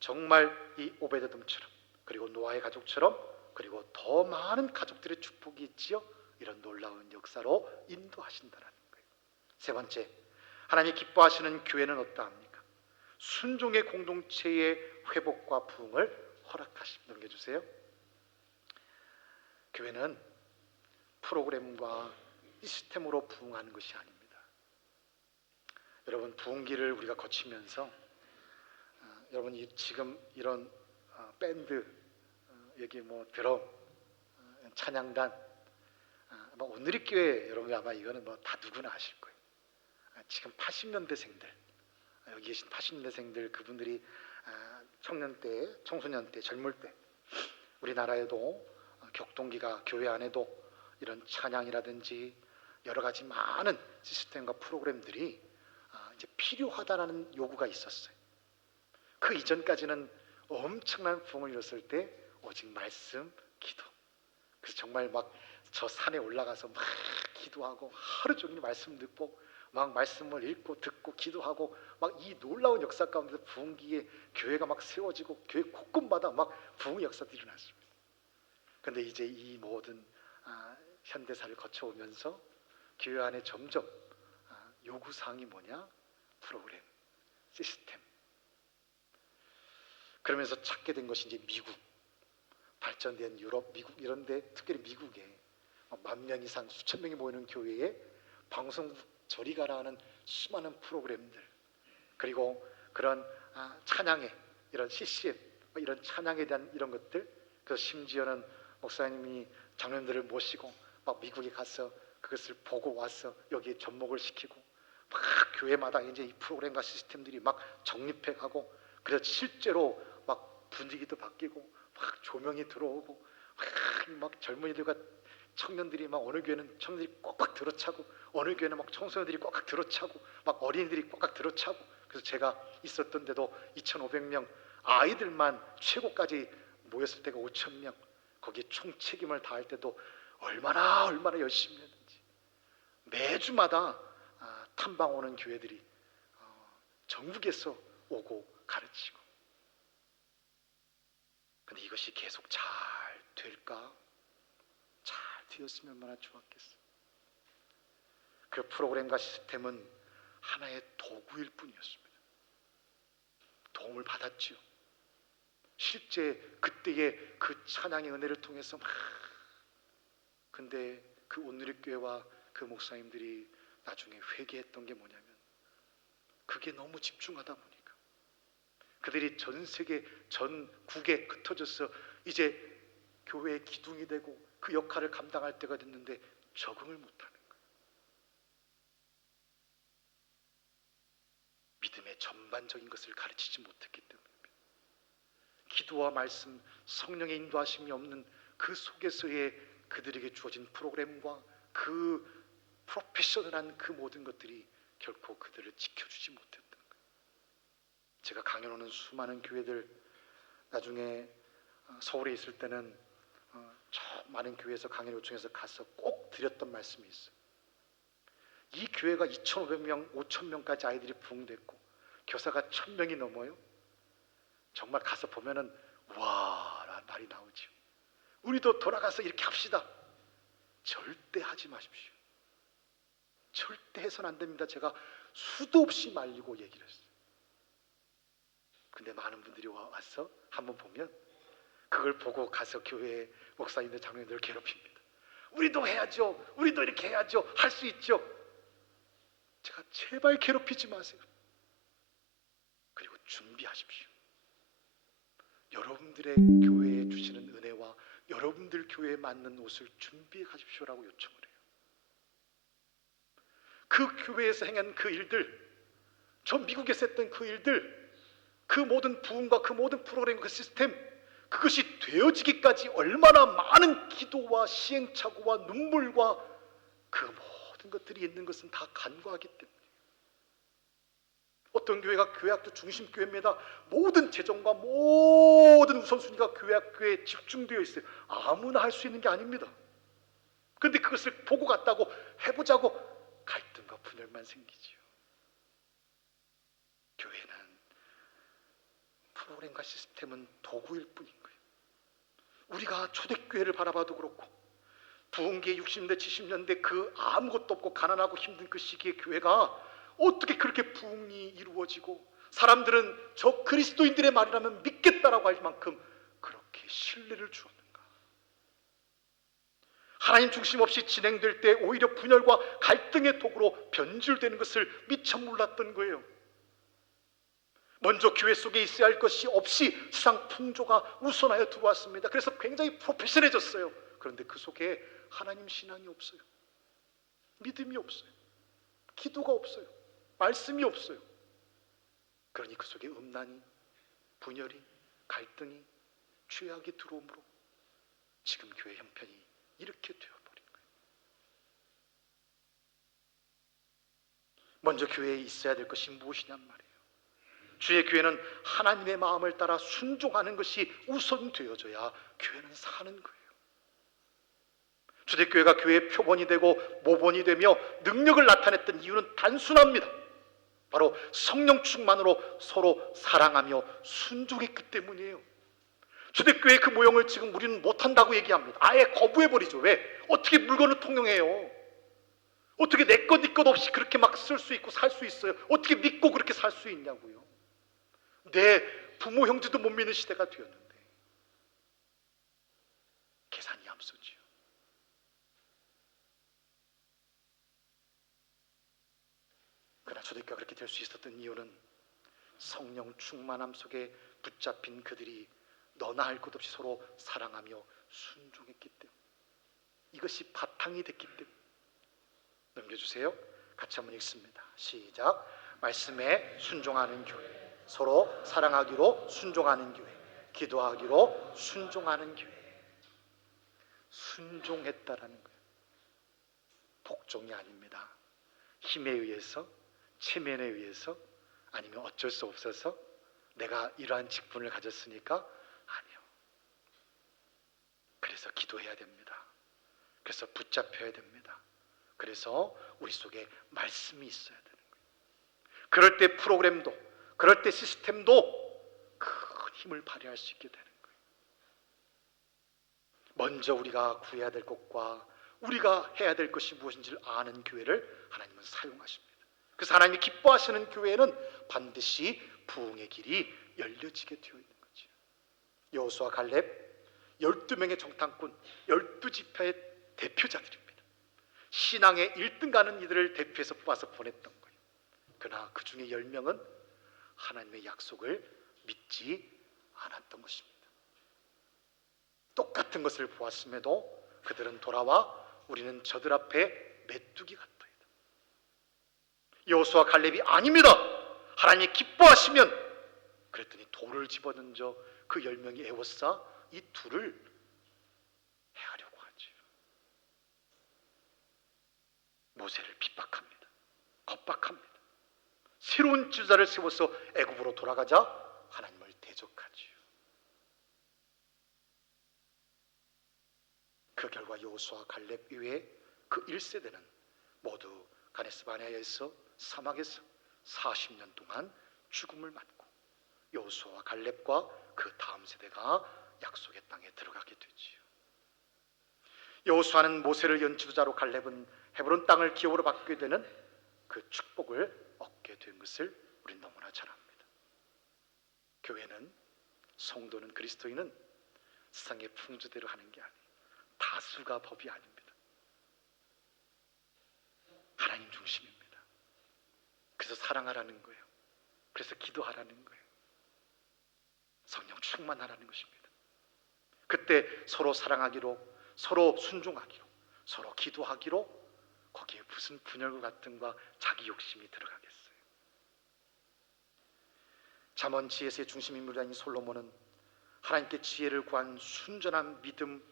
정말 이 오베데돔처럼, 그리고 노아의 가족처럼, 그리고 더 많은 가족들의 축복이 있지요. 이런 놀라운 역사로 인도하신다는 거예요. 세 번째, 하나님이 기뻐하시는 교회는 어떠합니까? 순종의 공동체의 회복과 부흥을 허락하십니다. 넘겨주세요. 교회는 프로그램과 시스템으로 부흥하는 것이 아닙니다. 여러분, 부흥기를 우리가 거치면서 여러분 지금 이런 밴드, 여기 뭐 드럼, 찬양단, 아마 온누리교회 여러분 아마 이거는 뭐 다 누구나 아실 거예요. 지금 80년대생들, 여기 계신 80년대생들, 그분들이 청년 때, 청소년 때, 젊을 때 우리나라에도 격동기가 교회 안에도 이런 찬양이라든지 여러 가지 많은 시스템과 프로그램들이 이제 필요하다라는 요구가 있었어요. 그 이전까지는 엄청난 부흥을 이뤘을 때 오직 말씀, 기도. 그래서 정말 막 저 산에 올라가서 막 기도하고 하루 종일 말씀 듣고 막 말씀을 읽고 듣고 기도하고 막 이 놀라운 역사 가운데서 부흥기에 교회가 막 세워지고 교회 곳곳마다 막 부흥 역사들이 일어났습니다. 그런데 이제 이 모든 현대사를 거쳐오면서 교회 안에 점점 요구사항이 뭐냐? 프로그램, 시스템. 그러면서 찾게 된 것이 이제 미국, 발전된 유럽, 미국 이런 데, 특별히 미국에 10,000명 이상, 수천 명이 모이는 교회에 방송국 저리 가라 하는 수많은 프로그램들, 그리고 그런 찬양의 이런 CCM, 이런 찬양에 대한 이런 것들, 그래서 심지어는 목사님이 장로님들을 모시고 막 미국에 가서 그것을 보고 와서 여기에 접목을 시키고 막 교회마다 이제 이 프로그램과 시스템들이 막 정립해가고, 그래서 실제로 막 분위기도 바뀌고 막 조명이 들어오고 막 젊은이들과 청년들이 막 어느 교회는 청년들이 꽉꽉 들어차고 어느 교회는 막 청소년들이 꽉꽉 들어차고 막 어린이들이 꽉꽉 들어차고, 그래서 제가 있었던 데도 2,500명 아이들만 최고까지 모였을 때가 5,000명, 거기에 총 책임을 다할 때도 얼마나 열심히 했는지. 매주마다 탐방 오는 교회들이 전국에서 오고 가르치고. 근데 이것이 계속 잘 될까? 잘 되었으면 얼마나 좋았겠어. 그 프로그램과 시스템은 하나의 도구일 뿐이었습니다. 도움을 받았지요. 실제 그때의 그 찬양의 은혜를 통해서 막, 근데 그 온누리교회와 그 목사님들이 나중에 회개했던 게 뭐냐면, 그게 너무 집중하다 보니까 그들이 전 세계 전국에 흩어져서 이제 교회의 기둥이 되고 그 역할을 감당할 때가 됐는데 적응을 못하는 거예요. 믿음의 전반적인 것을 가르치지 못했기 때문입니다. 기도와 말씀, 성령의 인도하심이 없는 그 속에서의 그들에게 주어진 프로그램과 그 프로페셔널한 그 모든 것들이 결코 그들을 지켜주지 못했던 거예요. 제가 강연 오는 수많은 교회들, 나중에 서울에 있을 때는 저 많은 교회에서 강연 요청해서 가서 꼭 드렸던 말씀이 있어요. 이 교회가 2,500명, 5,000명까지 아이들이 부흥됐고 교사가 1,000명이 넘어요. 정말 가서 보면은 와 라는 말이 나오죠. 우리도 돌아가서 이렇게 합시다. 절대 하지 마십시오. 절대 해서는 안 됩니다. 제가 수도 없이 말리고 얘기를 했어요. 근데 많은 분들이 와서 한번 보면 그걸 보고 가서 교회 목사님들, 장로님들 괴롭힙니다. 우리도 해야죠. 우리도 이렇게 해야죠. 할 수 있죠. 제가 제발 괴롭히지 마세요. 그리고 준비하십시오. 여러분들의 교회에 주시는 은혜와 여러분들 교회에 맞는 옷을 준비해 가십시오라고 요청을 해요. 그 교회에서 행한 그 일들, 저 미국에서 했던 그 일들, 그 모든 부흥과 그 모든 프로그램, 그 시스템, 그것이 되어지기까지 얼마나 많은 기도와 시행착오와 눈물과 그 모든 것들이 있는 것은 다 간과하기 때문에 어떤 교회가 교회학교 중심 교회입니다. 모든 재정과 모든 우선순위가 교회학교에 집중되어 있어요. 아무나 할 수 있는 게 아닙니다. 그런데 그것을 보고 갔다고 해보자고 갈등과 분열만 생기지요. 교회는 프로그램과 시스템은 도구일 뿐인 거예요. 우리가 초대교회를 바라봐도 그렇고 부흥기의 60년대 70년대 그 아무것도 없고 가난하고 힘든 그 시기의 교회가 어떻게 그렇게 부흥이 이루어지고 사람들은 저 그리스도인들의 말이라면 믿겠다라고 할 만큼 그렇게 신뢰를 주었는가? 하나님 중심 없이 진행될 때 오히려 분열과 갈등의 도구로 변질되는 것을 미처 몰랐던 거예요. 먼저 교회 속에 있어야 할 것이 없이 세상 풍조가 우선하여 들어왔습니다. 그래서 굉장히 프로페셔널해졌어요. 그런데 그 속에 하나님 신앙이 없어요. 믿음이 없어요. 기도가 없어요. 말씀이 없어요. 그러니 그 속에 음란이, 분열이, 갈등이, 죄악이 들어오므로 지금 교회 형편이 이렇게 되어버린 거예요. 먼저 교회에 있어야 될 것이 무엇이냔 말이에요. 주의 교회는 하나님의 마음을 따라 순종하는 것이 우선되어져야 교회는 사는 거예요. 초대교회가 교회의 표본이 되고 모본이 되며 능력을 나타냈던 이유는 단순합니다. 바로 성령 충만으로 서로 사랑하며 순종했기 때문이에요. 초대교회의 그 모형을 지금 우리는 못한다고 얘기합니다. 아예 거부해버리죠. 왜? 어떻게 물건을 통용해요? 어떻게 내 것, 네 것 없이 그렇게 막 쓸 수 있고 살 수 있어요? 어떻게 믿고 그렇게 살 수 있냐고요? 내 부모 형제도 못 믿는 시대가 되었는데 계산이 앞서지요. 그러나 초대교회가 그렇게 될 수 있었던 이유는 성령 충만함 속에 붙잡힌 그들이 너나 할 것 없이 서로 사랑하며 순종했기 때문에, 이것이 바탕이 됐기 때문에. 넘겨주세요. 같이 한번 읽습니다. 시작. 말씀에 순종하는 교회, 서로 사랑하기로 순종하는 교회, 기도하기로 순종하는 교회. 순종했다라는 거예요. 복종이 아닙니다. 힘에 의해서, 체면에 의해서, 아니면 어쩔 수 없어서 내가 이러한 직분을 가졌으니까, 아니요. 그래서 기도해야 됩니다. 그래서 붙잡혀야 됩니다. 그래서 우리 속에 말씀이 있어야 되는 거예요. 그럴 때 프로그램도, 그럴 때 시스템도 큰 힘을 발휘할 수 있게 되는 거예요. 먼저 우리가 구해야 될 것과 우리가 해야 될 것이 무엇인지를 아는 교회를 하나님은 사용하십니다. 그래서 하나님이 기뻐하시는 교회는 반드시 부흥의 길이 열려지게 되어 있는 거죠. 여호수아, 갈렙 12명의 정탐꾼, 12지파의 대표자들입니다. 신앙의 1등 가는 이들을 대표해서 뽑아서 보냈던 거예요. 그러나 그 중에 10명은 하나님의 약속을 믿지 않았던 것입니다. 똑같은 것을 보았음에도 그들은 돌아와 우리는 저들 앞에 메뚜기 같다. 여호수아, 갈렙이 아닙니다. 하나님이 기뻐하시면, 그랬더니 돌을 집어던져 그 10명이 애워싸 이 둘을 해하려고 하죠. 모세를 핍박합니다. 겁박합니다. 새로운 지도자를 세워서 애굽으로 돌아가자 하나님을 대적하지요. 그 결과 여호수아 갈렙 이외에 그 1세대는 모두 가데스 바네아에서 사막에서 40년 동안 죽음을 맞고 여호수아와 갈렙과 그 다음 세대가 약속의 땅에 들어가게 되지요. 여호수아는 모세를 연 지도자로, 갈렙은 헤브론 땅을 기업으로 받게 되는 그 축복을 얻게 된 것을 우리는 너무나 잘 압니다. 교회는, 성도는, 그리스도인은 세상의 풍조대로 하는 게 아니에요. 다수가 법이 아닙니다. 하나님 중심입니다. 그래서 사랑하라는 거예요. 그래서 기도하라는 거예요. 성령 충만하라는 것입니다. 그때 서로 사랑하기로, 서로 순종하기로, 서로 기도하기로, 거기에 무슨 분열과 갈등과 자기 욕심이 들어가겠어요. 잠언 지혜의 중심 인물인 솔로몬은 하나님께 지혜를 구한 순전한 믿음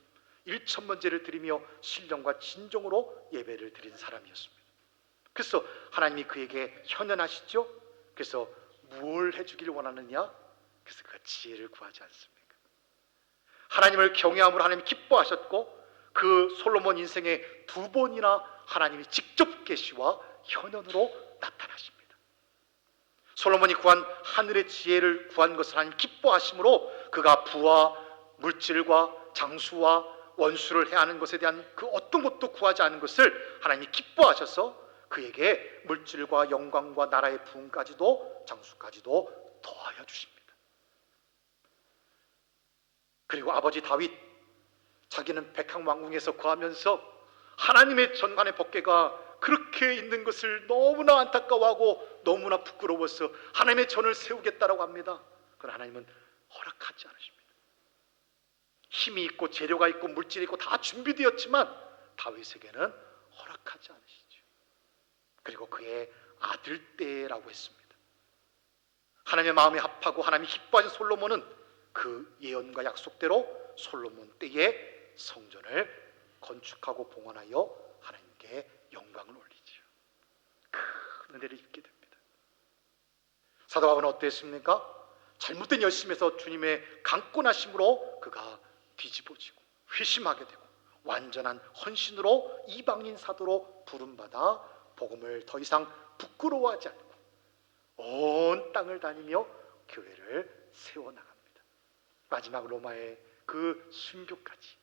1천번제를 드리며 신령과 진정으로 예배를 드린 사람이었습니다. 그래서 하나님이 그에게 현현하시죠. 그래서 뭘 해주길 원하느냐? 그래서 그 지혜를 구하지 않습니까? 하나님을 경외함으로 하나님이 기뻐하셨고, 그 솔로몬 인생에 2번이나 하나님이 직접 계시와 현현으로 나타나십니다. 솔로몬이 구한 하늘의 지혜를 구한 것을 하나님 기뻐하심으로 그가 부와 물질과 장수와 원수를 해하는 것에 대한 그 어떤 것도 구하지 않은 것을 하나님이 기뻐하셔서 그에게 물질과 영광과 나라의 부흥까지도, 장수까지도 더하여 주십니다. 그리고 아버지 다윗, 자기는 백향왕궁에서 거하면서 하나님의 전관의 법궤가 그렇게 있는 것을 너무나 안타까워하고 너무나 부끄러워서 하나님의 전을 세우겠다라고 합니다. 그러나 하나님은 허락하지 않으십니다. 힘이 있고 재료가 있고 물질이 있고 다 준비되었지만 다윗에게는 허락하지 않으시죠. 그리고 그의 아들 때라고 했습니다. 하나님의 마음에 합하고 하나님이 기뻐하신 솔로몬은 그 예언과 약속대로 솔로몬 때에 성전을 건축하고 봉헌하여 하나님께 영광을 올리죠. 큰 은혜를 입게 됩니다. 사도 바울은 어땠습니까? 잘못된 열심에서 주님의 강권하심으로 그가 뒤집어지고 회심하게 되고 완전한 헌신으로 이방인 사도로 부름받아 복음을 더 이상 부끄러워하지 않고 온 땅을 다니며 교회를 세워나갑니다. 마지막 로마의 그 순교까지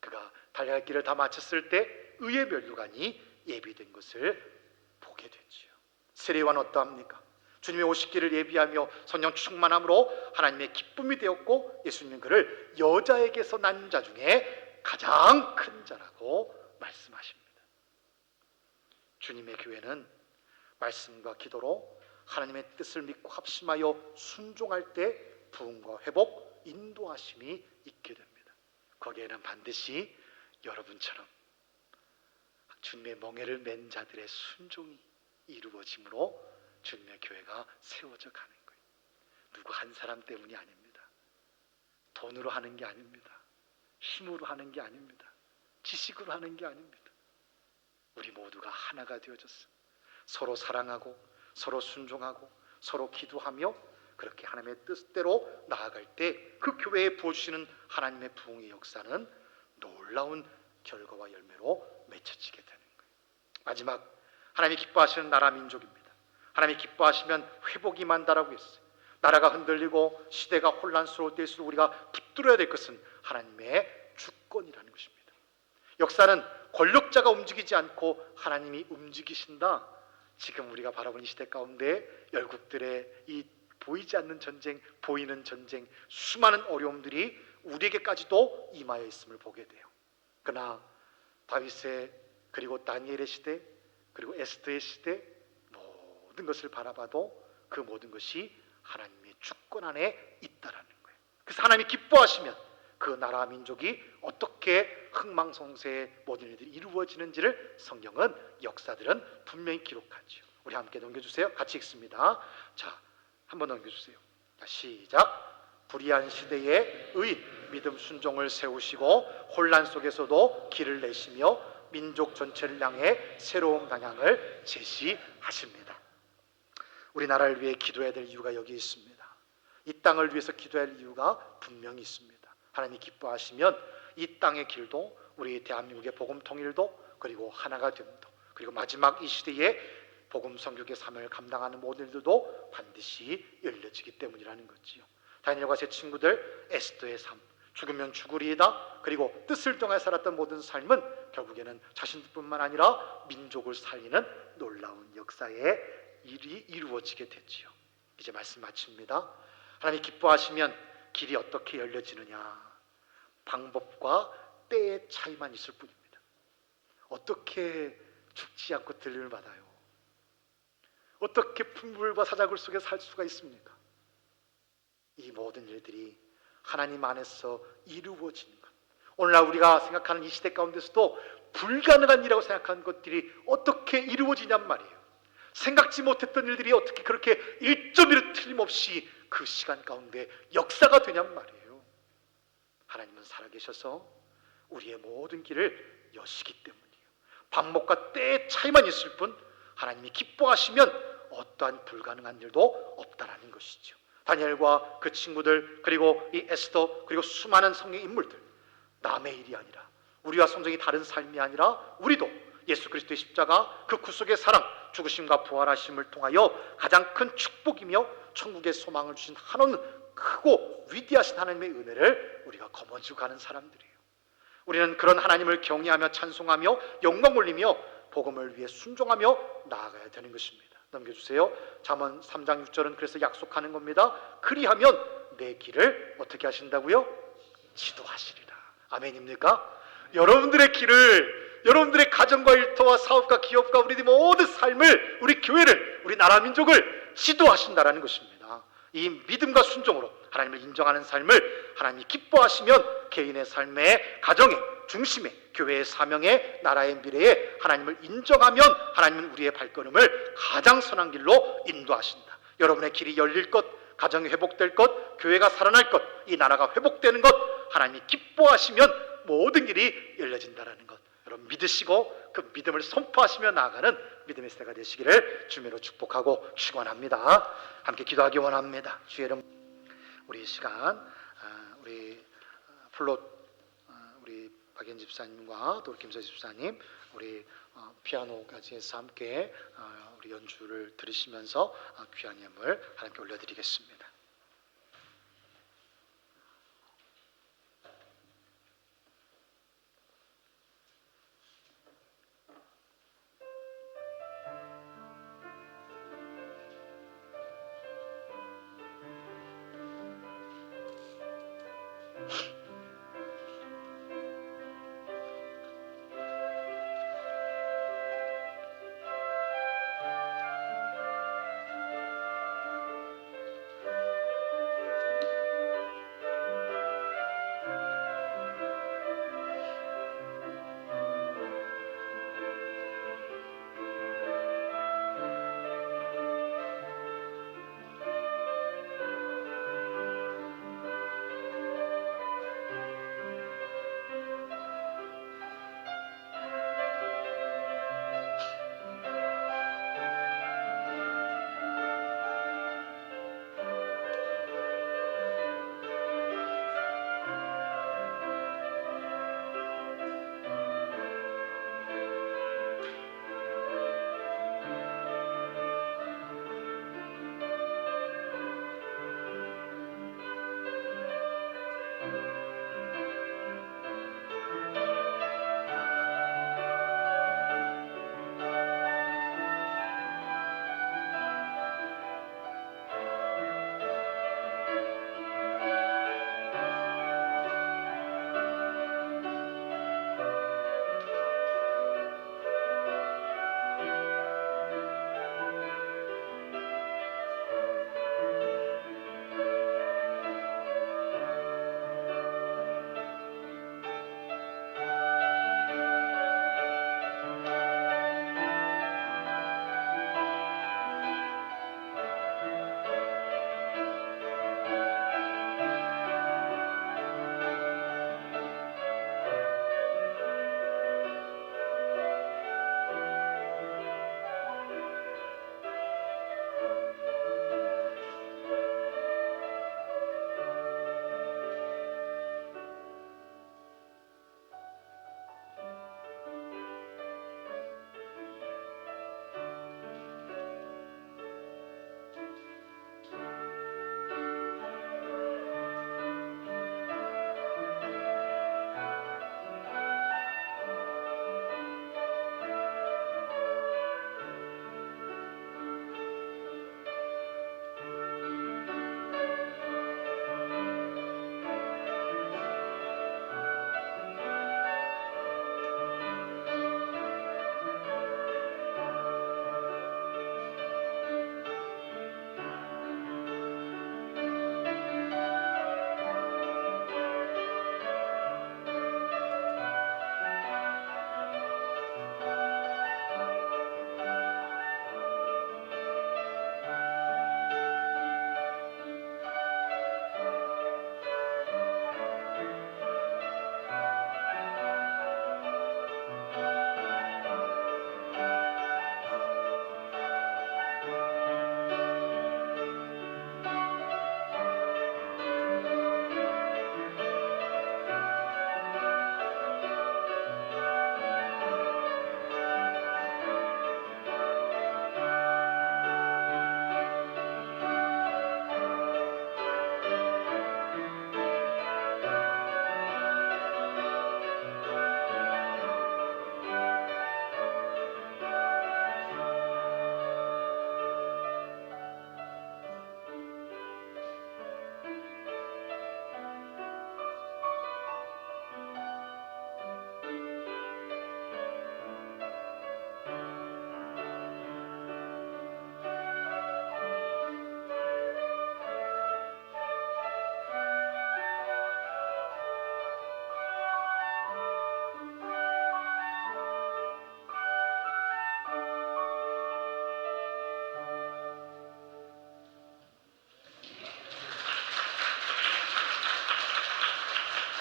그가 달려갈 길을 다 마쳤을 때 의의 면류관이 예비된 것을 보게 되지요. 세례요한은 어떠합니까? 주님의 오시기를 예비하며 성령 충만함으로 하나님의 기쁨이 되었고 예수님은 그를 여자에게서 난 자 중에 가장 큰 자라고 말씀하십니다. 주님의 교회는 말씀과 기도로 하나님의 뜻을 믿고 합심하여 순종할 때 부흥과 회복, 인도하심이 있게 됩니다. 거기에는 반드시 여러분처럼 주님의 멍에를 맨 자들의 순종이 이루어짐으로 주님의 교회가 세워져 가는 거예요. 누구 한 사람 때문이 아닙니다. 돈으로 하는 게 아닙니다. 힘으로 하는 게 아닙니다. 지식으로 하는 게 아닙니다. 우리 모두가 하나가 되어져서 서로 사랑하고 서로 순종하고 서로 기도하며 그렇게 하나님의 뜻대로 나아갈 때 그 교회에 부어주시는 하나님의 부흥의 역사는 놀라운 결과와 열매로 맺혀지게 되는 거예요. 마지막, 하나님이 기뻐하시는 나라 민족입니다. 하나님이 기뻐하시면 회복이 만다라고 했어요. 나라가 흔들리고 시대가 혼란스러울 때일수록 우리가 붙들어야 될 것은 하나님의 주권이라는 것입니다. 역사는 권력자가 움직이지 않고 하나님이 움직이신다. 지금 우리가 바라보는 이 시대 가운데 열국들의 이 보이지 않는 전쟁, 보이는 전쟁, 수많은 어려움들이 우리에게까지도 임하여 있음을 보게 돼요. 그러나 다윗의 그리고 다니엘의 시대 그리고 에스더의 시대 모든 것을 바라봐도 그 모든 것이 하나님의 주권 안에 있다라는 거예요. 그래서 하나님이 기뻐하시면 그 나라 민족이 어떻게 흥망성쇠의 모든 일들이 이루어지는지를 성경은, 역사들은 분명히 기록하죠. 우리 함께 넘겨주세요. 같이 읽습니다. 자, 한번 넘겨주세요. 자, 시작. 불의한 시대에 의인 믿음 순종을 세우시고 혼란 속에서도 길을 내시며 민족 전체를 향해 새로운 방향을 제시하십니다. 우리나라를 위해 기도해야 될 이유가 여기 있습니다. 이 땅을 위해서 기도할 이유가 분명히 있습니다. 하나님이 기뻐하시면 이 땅의 길도 우리 대한민국의 복음 통일도 그리고 하나가 됨도 그리고 마지막 이 시대에 복음 선교의 사명을 감당하는 모든 일들도 반드시 열려지기 때문이라는 거지요. 다니엘과 제 친구들 에스더의 삶, 죽으면 죽으리이다. 그리고 뜻을 통해 살았던 모든 삶은 결국에는 자신뿐만 아니라 민족을 살리는 놀라운 역사의 일이 이루어지게 됐지요. 이제 말씀 마칩니다. 하나님이 기뻐하시면 길이 어떻게 열려지느냐? 방법과 때의 차이만 있을 뿐입니다. 어떻게 죽지 않고 들림을 받아요? 어떻게 풍불과 사자굴 속에 살 수가 있습니까? 이 모든 일들이 하나님 안에서 이루어지는 것. 오늘날 우리가 생각하는 이 시대 가운데서도 불가능한 일이라고 생각하는 것들이 어떻게 이루어지냔 말이에요. 생각지 못했던 일들이 어떻게 그렇게 1.1도 틀림없이 그 시간 가운데 역사가 되냔 말이에요. 하나님은 살아계셔서 우리의 모든 길을 여시기 때문이에요. 방법과 때의 차이만 있을 뿐 하나님이 기뻐하시면 어떠한 불가능한 일도 없다라는 것이죠. 다니엘과 그 친구들 그리고 이 에스더 그리고 수많은 성경 인물들 남의 일이 아니라 우리와 성정이 다른 삶이 아니라 우리도 예수 그리스도의 십자가 그 구속의 사랑 죽으심과 부활하심을 통하여 가장 큰 축복이며 천국의 소망을 주신 한없는 크고 위대하신 하나님의 은혜를 우리가 거머쥐고 가는 사람들이에요. 우리는 그런 하나님을 경외하며 찬송하며 영광 올리며 복음을 위해 순종하며 나아가야 되는 것입니다. 넘겨주세요. 잠언 3장 6절은 그래서 약속하는 겁니다. 그리하면 내 길을 어떻게 하신다고요? 지도하시리라. 아멘입니까? 여러분들의 길을 여러분들의 가정과 일터와 사업과 기업과 우리들의 모든 삶을 우리 교회를 우리 나라 민족을 지도하신다라는 것입니다. 이 믿음과 순종으로 하나님을 인정하는 삶을 하나님이 기뻐하시면 개인의 삶의 가정의 중심에 교회의 사명에 나라의 미래에 하나님을 인정하면 하나님은 우리의 발걸음을 가장 선한 길로 인도하신다. 여러분의 길이 열릴 것, 가정이 회복될 것, 교회가 살아날 것, 이 나라가 회복되는 것 하나님이 기뻐하시면 모든 길이 열려진다라는 것 여러분 믿으시고 그 믿음을 선포하시며 나아가는 믿음의 세대가 되시기를 주님으로 축복하고 축원합니다. 함께 기도하기 원합니다. 주의 이름 우리 이 시간 우리 플롯 우리 박연 집사님과 또 김서 집사님 우리 피아노까지 해서 함께 우리 연주를 들으시면서 귀한 예물 하나님께 올려드리겠습니다.